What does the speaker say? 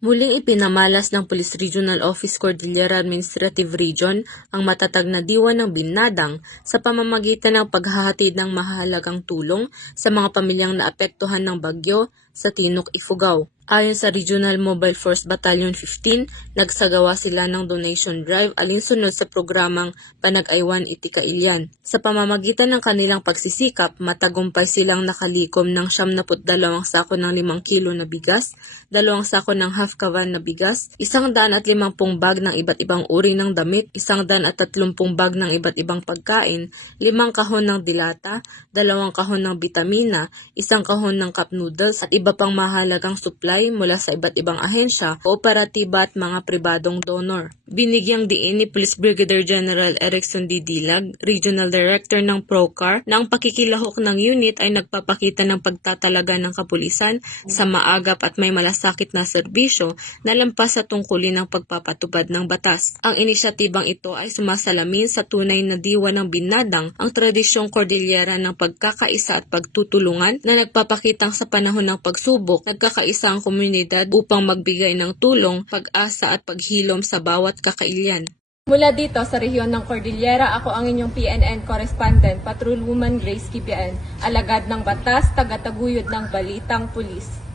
Muling ipinamalas ng Police Regional Office Cordillera Administrative Region ang matatag na diwa ng Binadang sa pamamagitan ng paghahatid ng mahalagang tulong sa mga pamilyang naapektuhan ng bagyo sa Tinok, Ifugao. Ayon sa Regional Mobile Force Battalion 15, nagsagawa sila ng donation drive alinsunod sa programang Panag-aywan Iti Kailian. Sa pamamagitan ng kanilang pagsisikap, matagumpay silang nakalikom ng 72 sako ng 5 kilo na bigas, 2 sako ng half kavan na bigas, 150 bag ng iba't ibang uri ng damit, 130 bag ng iba't ibang pagkain, 5 kahon ng dilata, 2 kahon ng bitamina, 1 kahon ng cup noodles at iba pang mahalagang supply mula sa iba't ibang ahensya, kooperatiba at mga pribadong donor. Binigyang diin ni Police Brigadier General Erickson D. Dilag, Regional Director ng PROCAR, na ang pakikilahok ng unit ay nagpapakita ng pagtatalaga ng kapulisan sa maagap at may malasakit na serbisyo na lampas sa tungkulin ng pagpapatupad ng batas. Ang inisyatibang ito ay sumasalamin sa tunay na diwa ng Binadang, ang tradisyong Cordillera ng pagkakaisa at pagtutulungan na nagpapakitang sa panahon ng pagsubok, nagkakaisa ang komunidad upang magbigay ng tulong, pag-asa at paghilom sa bawat kakailian. Mula dito sa rehiyon ng Cordillera, ako ang inyong PNN correspondent, Patrolwoman Grace Kibian, alagad ng batas, tagataguyod ng Balitang Pulis.